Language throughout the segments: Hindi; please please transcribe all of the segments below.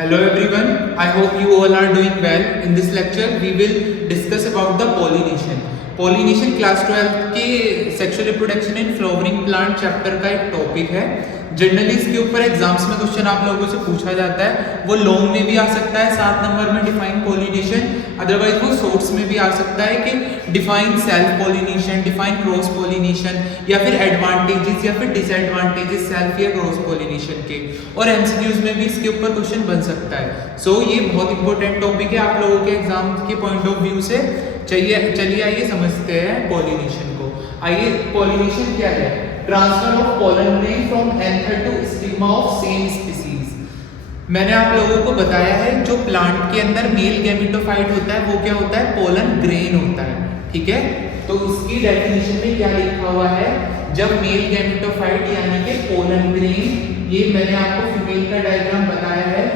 Hello everyone, I hope you all are doing well. In this lecture we will discuss about the pollination. Pollination class 12 के sexual reproduction in flowering plant chapter का एक टॉपिक है. जनरली इसके ऊपर एग्जाम्स में क्वेश्चन आप लोगों से पूछा जाता है. वो लॉन्ग में भी आ सकता है 7 नंबर में डिफाइन पॉलिनेशन, अदरवाइज वो शॉर्ट्स में भी आ सकता है कि define self pollination, define cross pollination, या फिर एडवांटेजेस या फिर डिसएडवांटेजेस सेल्फ या क्रॉस पॉलिनेशन के. और एमसीक्यूज में भी इसके ऊपर क्वेश्चन बन सकता है. सो ये बहुत इंपॉर्टेंट टॉपिक है आप लोगों के एग्जाम के पॉइंट ऑफ व्यू से. चलिए आइए समझते हैं पॉलिनेशन को. आइए, पॉलिनेशन क्या है? Transfer of pollen grain from anther to stigma of same species. मैंने आप लोगों को बताया है जो प्लांट के अंदर मेल गैमेटोफाइट होता है वो क्या होता है? पोलन ग्रेन होता है. ठीक है, तो इसकी डेफिनेशन में क्या लिखा हुआ है? जब मेल गैमेटोफाइट यानी कि पोलन ग्रेन, ये मैंने आपको फीमेल का डायग्राम बताया है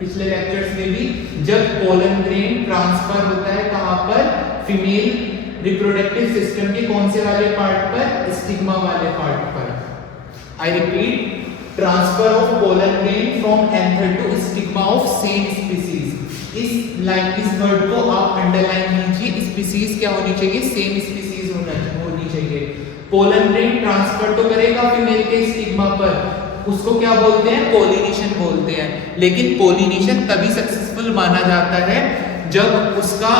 पिछले लेक्चर्स में भी. जब पोलन ग्रेन ट्रांसफर होता है कहां पर? फीमेल रिप्रोडक्टिव सिस्टम के कौन से वाले पार्ट पर? स्टिग्मा वाले पार्ट पर. I repeat, transfer of pollen grain from anther to stigma of same species. इस वर्ड को आप अंडरलाइन कीजिए. स्पीसीज क्या होनी चाहिए? सेम स्पीसीज होनी चाहिए. पोलन ग्रेन ट्रांसफर तो करेगा फीमेल के स्टिग्मा पर, उसको क्या बोलते हैं? पॉलिनेशन बोलते हैं. लेकिन पॉलिनेशन तभी सक्सेसफुल माना जाता है जब उसका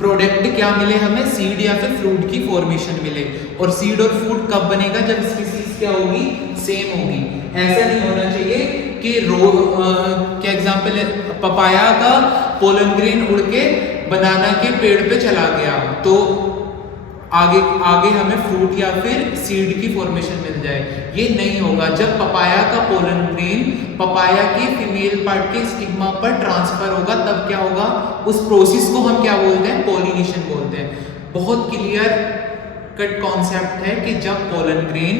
प्रोडक्ट क्या मिले हमें? सीड या फिर फ्रूट की फॉर्मेशन मिले. और सीड और फ्रूट कब बनेगा? जब स्पीसीज क्या होगी? सेम होगी. ऐसा नहीं होना चाहिए कि क्या एग्जांपल है, पपाया का पोलन ग्रेन उड़ के बनाना के पेड़ पे चला गया तो आगे हमें फ्रूट या फिर सीड की फॉर्मेशन मिल जाए. ये नहीं होगा. जब पपाया का पोलन ग्रेन पपाया के फीमेल पार्ट के स्टिग्मा पर ट्रांसफर होगा तब क्या होगा? उस प्रोसेस को हम क्या बोलते हैं? पॉलिनेशन बोलते हैं. बहुत क्लियर कट कॉन्सेप्ट है कि जब पोलन ग्रेन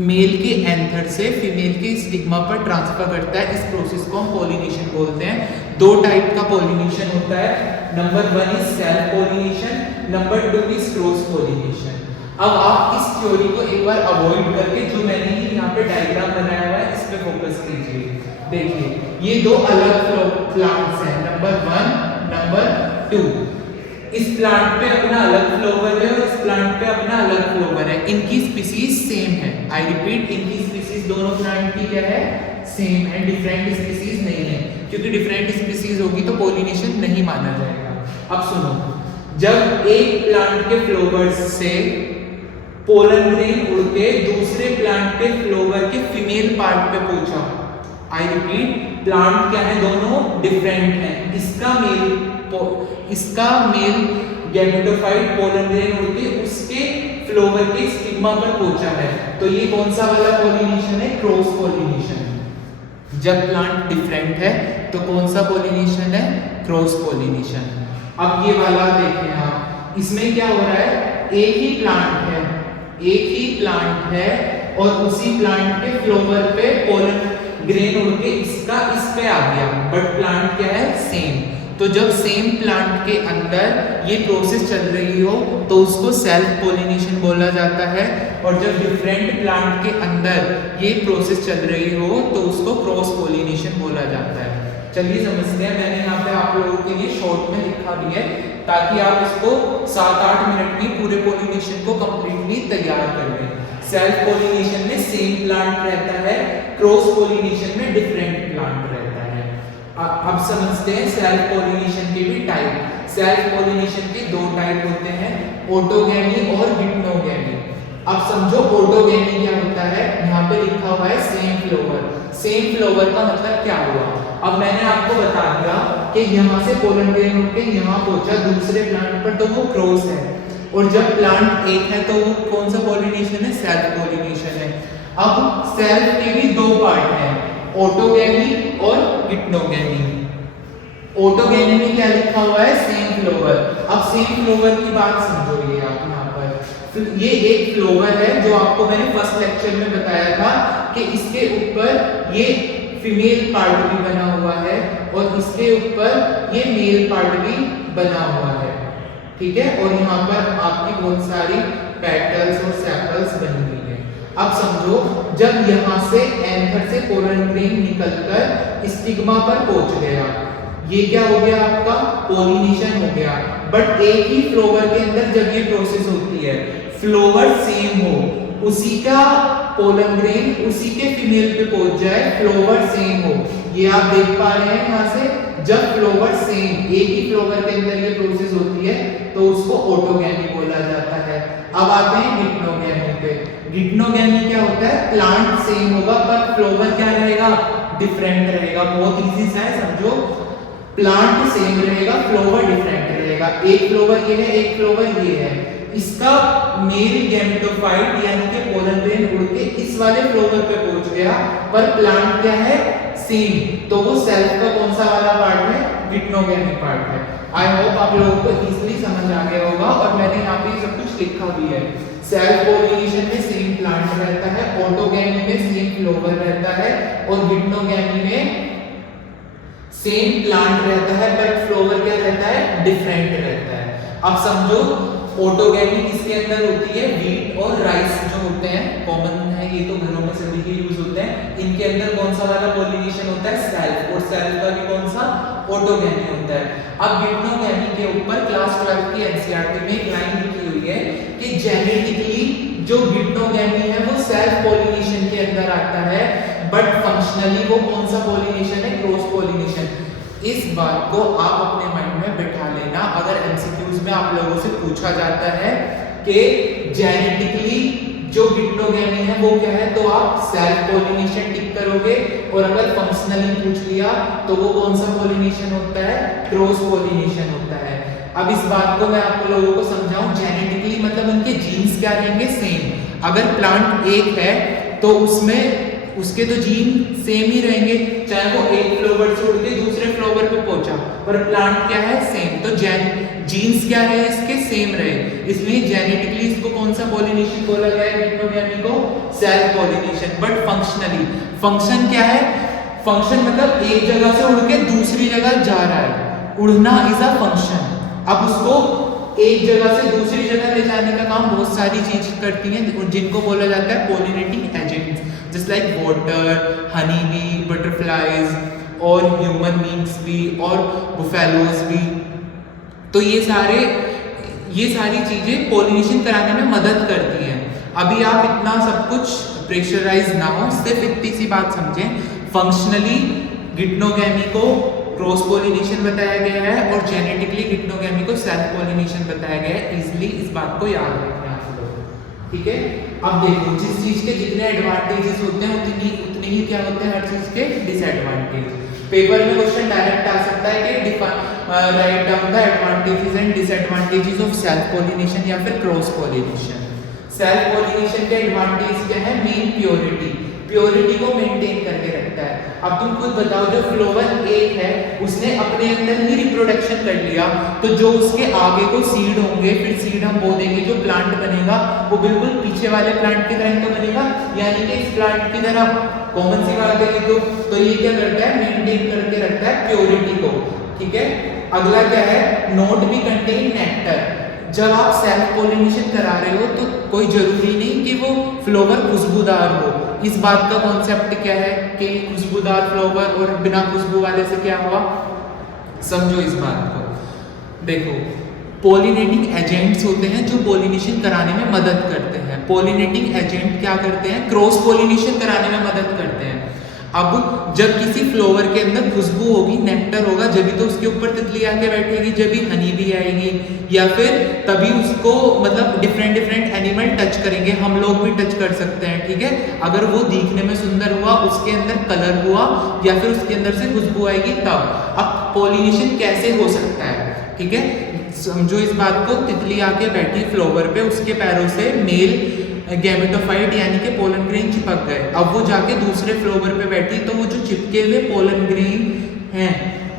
मेल के एंथर से फीमेल के स्टिग्मा पर ट्रांसफर करता है, इस प्रोसेस को हम पॉलिनेशन बोलते हैं. 2 टाइप का पॉलिनेशन होता है. Number 1 is self pollination, number 2 is cross pollination. अब आप इस थ्योरी को एक बार अवॉइड करके जो मैंने यहाँ पे डायग्राम बनाया हुआ है इस पे फोकस कीजिए. देखिए, ये 2 अलग प्लांट्स हैं, नंबर 1, नंबर 2. इस प्लांट पे अपना अलग फ्लावर है और इस प्लांट पे अपना अलग फ्लावर है. इनकी स्पीसीज सेम है. आई रिपीट, इनकी स्पीसीज दोनों प्लांट की क्या है? सेम है. डिफरेंट स्पीसीज नहीं है, क्योंकि डिफरेंट स्पीसीज होगी तो पॉलिनेशन नहीं माना जाएगा. अब सुनो, जब एक प्लांट के फ्लावर्स से पोलन ग्रेन उड़ के दूसरे प्लांट के फ्लावर के फीमेल पार्ट पे पहुंचा. आई रिपीट, प्लांट क्या है? दोनों डिफरेंट हैं. इसका मेल गैमेटोफाइट पोलन ग्रेन उड़ के उसके फ्लावर के स्टिग्मा पर पहुंचा है, तो ये कौन सा वाला पॉलिनेशन है? Cross pollination. जब प्लांट डिफरेंट है तो कौन सा पॉलिनेशन है? Cross pollination. अब ये वाला देखें आप, इसमें क्या हो रहा है? एक ही प्लांट है और उसी प्लांट के फ्लावर पे पोलन ग्रेन उड़ के इसका इस पे आ गया, बट प्लांट क्या है? सेम. तो जब सेम प्लांट के अंदर ये प्रोसेस चल रही हो तो उसको सेल्फ पॉलिनेशन बोला जाता है, और जब डिफरेंट प्लांट के अंदर ये प्रोसेस चल रही हो तो उसको क्रॉस पॉलिनेशन बोला जाता है. चलिए समझते हैं. मैंने यहाँ पे आप लोगों के लिए शॉर्ट में लिखा भी है ताकि आप इसको 7-8 मिनट में पूरे पॉलिनेशन को कंप्लीटली तैयार कर लें. सेल्फ पॉलिनेशन में सेम प्लांट रहता है, क्रॉस पॉलिनेशन में डिफरेंट प्लांट रहता है. अब समझते हैं सेल्फ पॉलिनेशन के भी टाइप. सेल्फ पॉलिनेशन के 2 टाइप होते हैं, ऑटोगैमी और हिप्नोगैमी. अब समझो ऑटोगैमी क्या होता है. यहाँ पे लिखा हुआ है सेम फ्लावर. सेम फ्लावर का मतलब क्या हुआ? अब मैंने आपको बता दिया कि यहाँ से पोलन ग्रेन उड़ के यहाँ पहुंचा दूसरे प्लांट पर, तो वो क्रॉस है. और जब प्लांट एक है तो वो कौन सा पॉलिनेशन है? सेल्फ पॉलिनेशन है. अब सेल्फ के भी 2 पार्ट हैं, ऑटोगैमी और हिप्नोगैमी. ऑटोगैमी में क्या लिखा हुआ है? Same flower. अब सेम फ्लावर की बात समझो. ये आप यहाँ पर ये एक फ्लावर है जो आपको मैंने फर्स्ट लेक्चर में बताया था कि इसके ऊपर ये फीमेल पार्ट भी बना हुआ है और इसके ऊपर ये मेल पार्ट भी बना हुआ है. ठीक है, और यहाँ पर आपकी बहुत सारी पेटल्स और सेपल्स बनी हुई है. अब समझो, जब यहाँ से एंथर से पोलन ग्रेन निकलकर स्टिग्मा पर पहुंच गया, ये क्या हो गया आपका पोलिनेशन हो गया। बट एक ही फ्लोवर के अंदर जब ये प्रोसेस होती है, फ्लोवर सेम हो, उसी का पोलन ग्रेन उसी के फीमेल पे पहुंच जाए, फ्लोवर सेम हो, ये आप देख पा रहे हैं यहाँ से, जब फ्लोवर सेम एक ही फ्लोवर के अंदर ये प्रोसेस होती है तो उसको ऑटोगैमी बोला जाता है। अब आते हैं गिप्नोगैमी पे। गिप्नोगैमी क्या होता है, प्लांट सेम होगा पर फ्लोवर क्या रहेगा, डिफरेंट रहेगा। बहुत इजी सा है, समझो, प्लांट सेम रहेगा, फ्लोवर डिफरेंट रहेगा। एक फ्लोवर ये है, एक फ्लोवर ये है, इसका मेल गैमेटोफाइट यानी कि पोलन ग्रेन उड़ के इस वाले फ्लोवर पे पहुंच गया, पर प्लांट क्या है, सेम, तो वो सेल्फ का कौन सा वाला पार्ट है, गिप्नोगैमी पार्ट है। आई होप आप लोगों को इजीली समझ आ गया होगा, और मैंने यहाँ पे सब कुछ लिखा भी है। सेल्फ पोलिनेशन में सेम प्लांट रहता है, ऑटोगैमी में सेम फ्लोवर रहता है, और गिप्नोगैमी में सेम प्लांट रहता है बट फ्लोवर क्या रहता है, डिफरेंट रहता है। अब समझो, ऑटोगैमी किसके अंदर होती है, व्हीट और राइस जो होते हैं, कॉमन है ये तो घरों में सभी के यूज होते हैं, इनके अंदर कौन सा वाला पोलिनेशन होता है, सेल्फ, और सेल्फ का भी कौन सा, ऑटोगैमी होता है। अब गिप्नोगैमी के ऊपर क्लास 12 की एनसीईआरटी में एक लाइन लिखी हुई है कि जेनेटिकली जो गिप्नोगैमी है वो सेल्फ पोलिनेशन के अंदर आता है, बट फंक्शनली वो कौन सा पोलिनेशन है, क्रॉस पोलिनेशन। इस बात को आप अपने माइंड में बिठा लेना, अगर एमसीक्यूज में आप लोगों से पूछा जाता है कि जेनेटिकली जो गिप्नोगैमी है वो क्या है, तो आप सेल्फ पोलिनेशन टिक करोगे, और अगर फंक्शनली पूछ लिया तो वो कौन सा पोलिनेशन होता है, क्रॉस पोलिनेशन होता है। अब इस बात को मैं आप लोगों को समझाऊं, जेनेटिकली मतलब उनके जीन्स क्या रहेंगे, सेम। अगर प्लांट एक है तो उसमें उसके तो जीन सेम ही रहेंगे, चाहे वो एक फ्लोवर से उड़ के दूसरे फ्लोवर पे पहुंचा, पर प्लांट क्या है, सेम। तो जीन्स क्या रहे, इसके सेम रहे, इसलिए जेनेटिकली इसको कौन सा पोलिनेशन बोला गया है, गिप्नोगैमी को self pollination. But functionally, function क्या है, फंक्शन मतलब एक जगह से उड़ के दूसरी जगह जा रहा है, उड़ना इज अ फंक्शन। अब उसको एक जगह से दूसरी जगह ले जाने का काम बहुत सारी चीज करती हैं, जिनको बोला जाता है pollinating agents, just like water, honey bee, butterflies, और ह्यूमन बींग्स भी, और बुफेलोज भी। तो ये सारी चीजें पोलिनेशन कराने में मदद करती हैं। अभी आप इतना सब कुछ प्रेशराइज ना हो, सिर्फ इतनी सी बात समझें, फंक्शनली गिप्नोगैमी को क्रॉस पोलिनेशन बताया गया है, और जेनेटिकली गिप्नोगैमी को सेल्फ पोलिनेशन बताया गया है। इजीली इस बात को याद रखें आप लोग, ठीक है। अब देखो, जिस चीज के जितने एडवांटेजेस होते हैं उतनी ही क्या होते हैं, हर चीज के डिसएडवांटेज। पेपर में क्वेश्चन डायरेक्ट आ सकता है कि write down the advantages and disadvantages of self pollination या फिर क्रॉस पोलिनेशन। सेल्फ पोलिनेशन के एडवांटेज क्या है, मेन प्योरिटी को मेंटेन करके रखता है। अब तुम खुद बताओ, जो फ्लोवर एक है उसने अपने अंदर ही रिप्रोडक्शन कर लिया, तो जो उसके आगे को सीड होंगे, फिर सीड हम बो देंगे, जो प्लांट बनेगा वो बिल्कुल पीछे वाले प्लांट की तरह तो बनेगा, यानी कि इस प्लांट की तरह। कॉमन सी बात है तो ये क्या करता है, मेंटेन करके रखता है प्योरिटी को, ठीक है। अगला क्या है, नोट भी कंटेन नेक्टर। जब आप सेल्फ पोलिनेशन करा रहे हो तो कोई जरूरी नहीं कि वो फ्लोवर खुशबूदार हो। इस बात का कॉन्सेप्ट क्या है कि खुशबूदार फ्लोवर और बिना खुशबू वाले से क्या हुआ, समझो इस बात को। देखो, पोलिनेटिंग एजेंट्स होते हैं जो पोलिनेशन कराने में मदद करते हैं। पोलिनेटिंग एजेंट क्या करते हैं, क्रॉस पोलिनेशन कराने में मदद करते हैं। अब जब किसी फ्लोवर के अंदर खुशबू होगी, नेक्टर होगा, जब भी तो उसके ऊपर तितली आके बैठेगी, जब भी हनी भी आएगी, या फिर तभी उसको मतलब डिफरेंट एनिमल टच करेंगे। हम लोग भी टच कर सकते हैं, ठीक है। अगर वो दिखने में सुंदर हुआ, उसके अंदर कलर हुआ, या फिर उसके अंदर से खुशबू आएगी तब। अब पोलिनेशन कैसे हो सकता है, ठीक है, समझो इस बात को। तितली आके बैठी फ्लोवर पे, उसके पैरों से मेल गैमेटोफाइट यानी कि पोलन ग्रेन चिपक गए। अब वो जाके दूसरे फ्लोवर पे बैठी, तो वो जो चिपके हुए पोलन ग्रेन हैं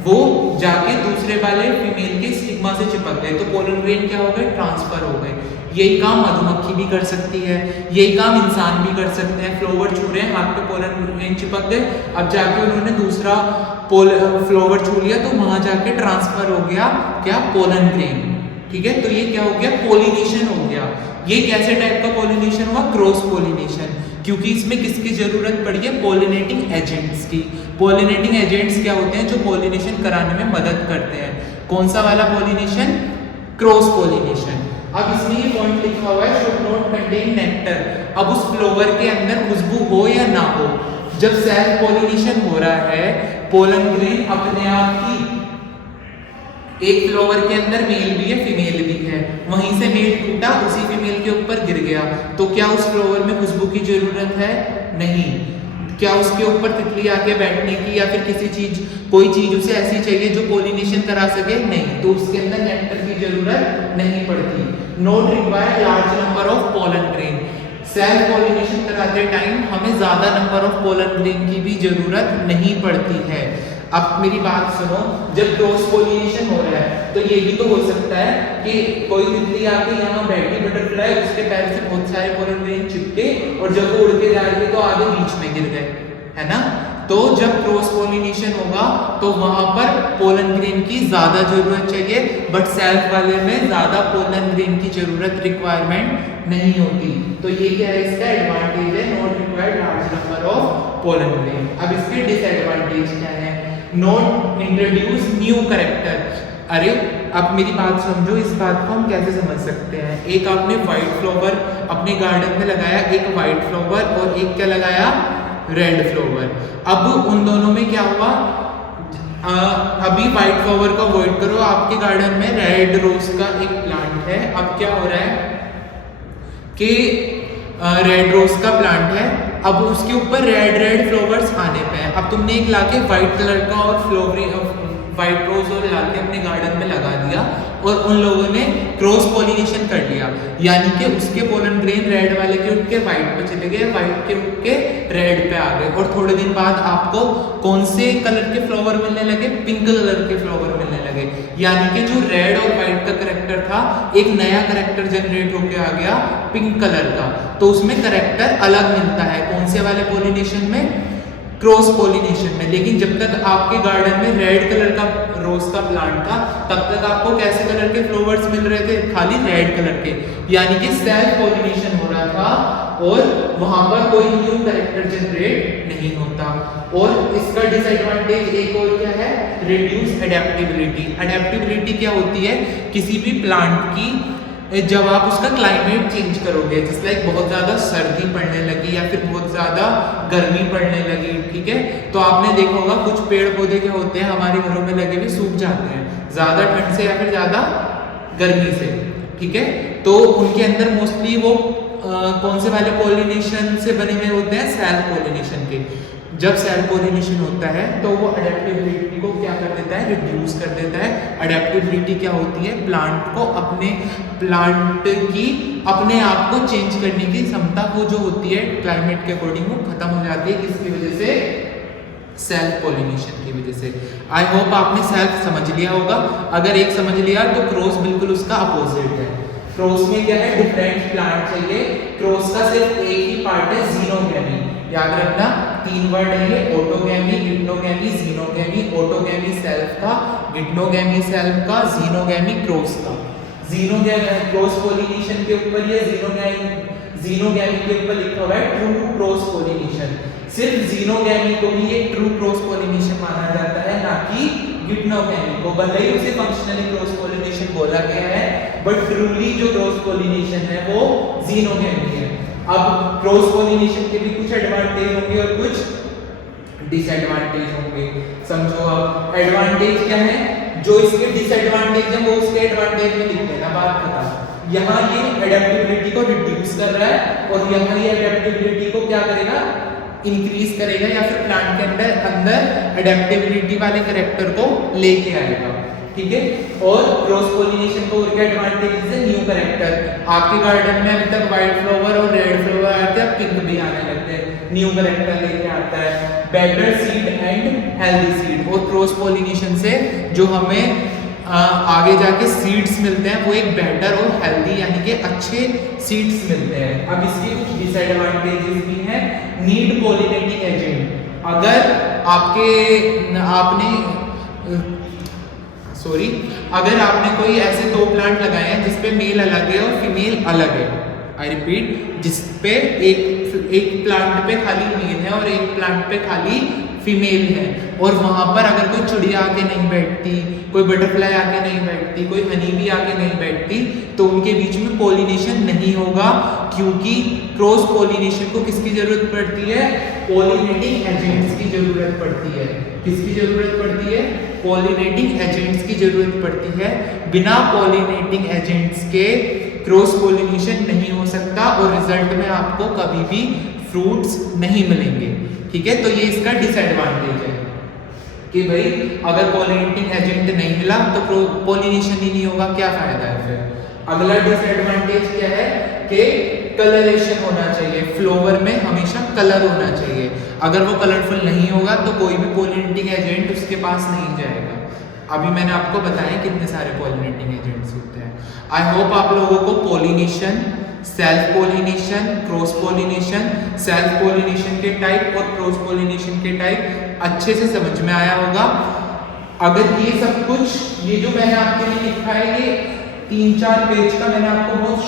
वो जाके दूसरे वाले फीमेल के स्टिग्मा से चिपक गए, तो पोलन ग्रेन क्या हो गए, ट्रांसफर हो गए। यही काम मधुमक्खी भी कर सकती है, यही काम इंसान भी कर सकते हैं। फ्लोवर छू रहे हैं, हाथ पे पोलन ग्रेन चिपक गए, अब जाके उन्होंने दूसरा फ्लोवर छू लिया, तो वहां जाके ट्रांसफर हो गया क्या, पोलन ग्रेन, ठीक है। तो ये क्या हो गया, पोलिनेशन हो गया। ये कैसे टाइप का पोलिनेशन हुआ, क्रॉस पोलिनेशन। क्योंकि इसमें किसकी जरूरत पड़ी है? पोलिनेटिंग एजेंट्स की। पोलिनेटिंग एजेंट्स क्या होते हैं? जो पोलिनेशन कराने में मदद करते हैं। कौन सा वाला पोलिनेशन? Cross pollination. अब इसमें ये पॉइंट लिखा हुआ है शुड नॉट कंटेन नेक्टर। अब उस फ्लावर के अंदर खुशबू हो या ना हो, जब सेल्फ पोलिनेशन हो रहा है, पोलन ग्रेन अपने आप ही, एक फ्लावर के अंदर मेल भी है फीमेल भी है, वहीं से मेल टूटा उसी फीमेल के ऊपर गिर गया, तो क्या उस फ्लावर में खुशबू की जरूरत है? नहीं। क्या उसके ऊपर तितली आके बैठने की या फिर किसी चीज, कोई चीज उसे ऐसी चाहिए जो पोलिनेशन करा सके? नहीं, तो उसके अंदर नेक्टर की जरूरत नहीं पड़ती। Not require large number of pollen grain. Self pollination कराते टाइम हमें ज्यादा नंबर ऑफ पोलन ग्रेन की भी जरूरत नहीं पड़ती है। अब मेरी बात सुनो, जब क्रॉस पोलिनेशन हो रहा है तो ये भी तो हो सकता है कि कोई तितली आके यहाँ बैठी बटरफ्लाई, उसके पैर से बहुत सारे पोलन ग्रेन चिपके और जब वो उड़ के जा रही है तो आगे बीच में गिर गए, है ना? तो जब क्रॉस पोलिनेशन होगा तो वहां पर पोलन ग्रेन की ज्यादा जरूरत चाहिए, बट सेल्फ वाले में ज्यादा पोलन ग्रेन की जरूरत रिक्वायरमेंट नहीं होती। तो ये क्या है? इसका एडवांटेज है, not required large number of pollen grain. अब इसके डिसएडवांटेज क्या है? Not introduce new character. अरे अब मेरी बात समझो, इस बात को हम कैसे समझ सकते हैं? एक आपने व्हाइट फ्लावर अपने गार्डन में लगाया, एक व्हाइट फ्लावर और एक क्या लगाया? Red flower. अब उन दोनों में क्या हुआ? अभी व्हाइट फ्लावर को अवॉइड करो, आपके गार्डन में रेड रोज का एक प्लांट है। अब क्या हो रहा है कि रेड रोज का प्लांट है, अब उसके ऊपर रेड रेड फ्लावर्स आने पे हैं। अब तुमने एक लाके व्हाइट कलर का और फ्लावरिंग व्हाइट रोज और लाके अपने गार्डन में लगा दिया और उन लोगों ने क्रॉस पोलिनेशन कर लिया, यानी कि उसके पोलन ग्रेन रेड वाले के उठ के व्हाइट पे चले गए, व्हाइट के उठ के रेड पे आ गए, और थोड़े दिन बाद आपको कौन से कलर के फ्लावर मिलने लगे? पिंक कलर के फ्लावर मिलने लगे। यानी कि जो रेड और व्हाइट का करेक्टर था, एक नया करेक्टर जनरेट होके आ गया पिंक कलर का। तो उसमें करेक्टर अलग मिलता है, कौन से वाले पोलिनेशन में? क्रॉस पोलिनेशन में। लेकिन जब तक आपके गार्डन में रेड कलर का रोज का प्लांट था, तब तक आपको कैसे कलर के फ्लावर्स मिल रहे थे? खाली रेड कलर के। यानी कि सेल्फ पोलिनेशन हो रहा था और वहां पर कोई न्यू कैरेक्टर जनरेट नहीं होता। और इसका डिसएडवांटेज एक और क्या है? Reduce adaptability. एडेप्टेबिलिटी क्या होती है? किसी भी प्लांट की, जब आप उसका क्लाइमेट चेंज करोगे, जिस लाइक बहुत ज़्यादा सर्दी पड़ने लगी या फिर बहुत ज़्यादा गर्मी पड़ने लगी, ठीक है, तो आपने देखा होगा कुछ पेड़ पौधे क्या होते हैं हमारे घरों में लगे हुए सूख जाते हैं ज़्यादा ठंड से या फिर ज़्यादा गर्मी से, ठीक है। तो उनके अंदर मोस्टली वो कौन से वाले पोलिनेशन से बने हुए होते हैं? सेल्फ पोलिनेशन के। जब सेल्फ पोलिनेशन होता है तो वो अडेप्टेबिलिटी को क्या कर देता है? रिड्यूस कर देता है। अडेप्टेबिलिटी क्या होती है? प्लांट को प्लांट की अपने आप को चेंज करने की क्षमता, वो जो होती है क्लाइमेट के अकॉर्डिंग, वो खत्म हो जाती है। किसकी वजह से? सेल्फ पोलिनेशन की वजह से। आई होप आपने सेल्फ समझ लिया होगा। अगर एक समझ लिया तो क्रॉस बिल्कुल उसका अपोजिट है। क्रॉस में क्या है? डिफरेंट प्लांट चाहिए। क्रॉस का सिर्फ एक ही पार्ट है, जीनोगैमी। याद रखना, 3 वर्ड है ये, ऑटोगैमी, गिप्नोगैमी, जीनोगैमी। ऑटोगैमी सेल्फ का, गिप्नोगैमी सेल्फ का, जीनोगैमी क्रॉस का। जीनोगैमी क्रॉस पोलिनेशन के ऊपर, ये जीनोगैमी के ऊपर लिखा हुआ है ट्रू क्रॉस पोलिनेशन। सिर्फ जीनोगैमी को भी एक ट्रू क्रॉस पोलिनेशन माना जाता है, ना कि गिप्नोगैमी को। भले ही उसे फंक्शनली क्रॉस पोलिनेशन बोला गया है, बट ट्रूली जो क्रॉस पोलिनेशन है वो जीनोगैमी है। अब क्रॉस पोलिनेशन के भी कुछ एडवांटेज होंगे और कुछ डिसएडवांटेज होंगे। समझो अब एडवांटेज क्या है? जो इसके डिसएडवांटेज है वो उसके एडवांटेज में लिख देना, बात खत्म। यहाँ ये एडेप्टेबिलिटी को रिड्यूस कर रहा है और यहाँ ये एडेप्टेबिलिटी को क्या करेगा? इंक्रीज करेगा, या फिर प्लांट के अंदर एडेप्टेबिलिटी वाले कैरेक्टर को लेके आएगा, ठीक है। और क्रॉस पोलिनेशन को और क्या एडवांटेज है? New character. आपके गार्डन में अभी तक व्हाइट फ्लावर और रेड फ्लावर आते हैं, पिंक भी आने लगते हैं, न्यू कैरेक्टर लेके आता है। Better seed and healthy seed. और क्रॉस पोलिनेशन से जो हमें आगे जाके सीड्स मिलते हैं वो एक बेटर और हेल्दी यानी कि अच्छे सीड्स मिलते हैं। अब इसके कुछ डिसएडवांटेजेस भी हैं। Need pollinating agent. अगर अगर आपने कोई ऐसे 2 प्लांट लगाए हैं जिसपे मेल अलग है और फीमेल अलग है, आई रिपीट, जिस पे एक प्लांट पे खाली मेल है और एक प्लांट पे खाली फीमेल है, और वहां पर अगर कोई चिड़िया आके नहीं बैठती, कोई बटरफ्लाई आके नहीं बैठती, कोई हनी भी आके नहीं बैठती, तो उनके बीच में पॉलिनेशन नहीं होगा, क्योंकि क्रॉस पॉलिनेशन को किसकी जरूरत पड़ती है? पॉलिनेटिंग एजेंट्स की जरूरत पड़ती है। किसकी जरूरत पड़ती है? पॉलिनेटिंग एजेंट्स की जरूरत पड़ती है। बिना पॉलिनेटिंग एजेंट्स के क्रॉस पॉलिनेशन नहीं हो सकता और रिजल्ट में आपको कभी भी फ्रूट्स नहीं मिलेंगे। ठीक है, तो ये इसका डिसएडवांटेज है कि भाई अगर पॉलिनेटिंग एजेंट नहीं मिला तो पॉलिनेशन ही नहीं होगा, क्या फायदा है फिर। अगला डिसएडवांटेज क्या है कि कलरेशन होना चाहिए, फ्लावर में हमेशा कलर होना चाहिए। अगर वो कलरफुल नहीं होगा तो कोई भी पॉलिनेटिंग एजेंट उसके पास नहीं जाएगा। अभी मैंने आपको बताया कितने सारे पॉलिनेटिंग एजेंट्स होते हैं। आई होप आप लोगों को pollination, self pollination, cross pollination, self pollination के टाइप और क्रॉस पॉलिनेशन के टाइप अच्छे से समझ में आया होगा। अगर ये सब कुछ, ये जो मैंने आपके लिए लिखा है, ये 3-4 पेज का मैंने आपको बहुत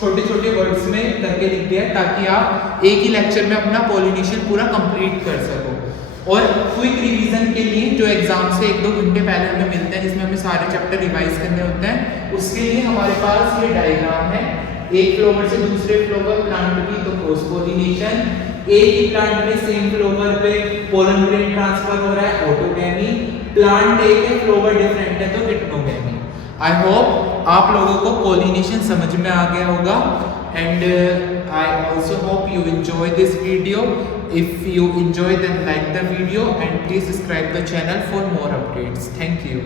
छोटे छोटे वर्ड्स में करके लिख दिया है, ताकि आप एक ही लेक्चर में अपना पॉलिनेशन पूरा कंप्लीट कर सको। और क्विक रिवीजन के लिए जो एग्जाम से 1-2 घंटे पहले हमें मिलते हैं, जिसमें हमें सारे चैप्टर रिवाइज करने होते हैं, उसके लिए हमारे पास ये डायग्राम है। एक फ्लावर से दूसरे फ्लावर प्लांट की तो क्रॉस पॉलिनेशन, एक ही प्लांट में सेम फ्लावर पे पोलन ग्रेन ट्रांसफर हो रहा है, ऑटोगैमी। प्लांट एक है, फ्लावर डिफरेंट है, तो हिप्नोगैमी। आई होप आप लोगों को पॉलिनेशन समझ में आ गया होगा, and I also hope you enjoy this video. If you enjoy, then like the video and please subscribe the channel for more updates. Thank you.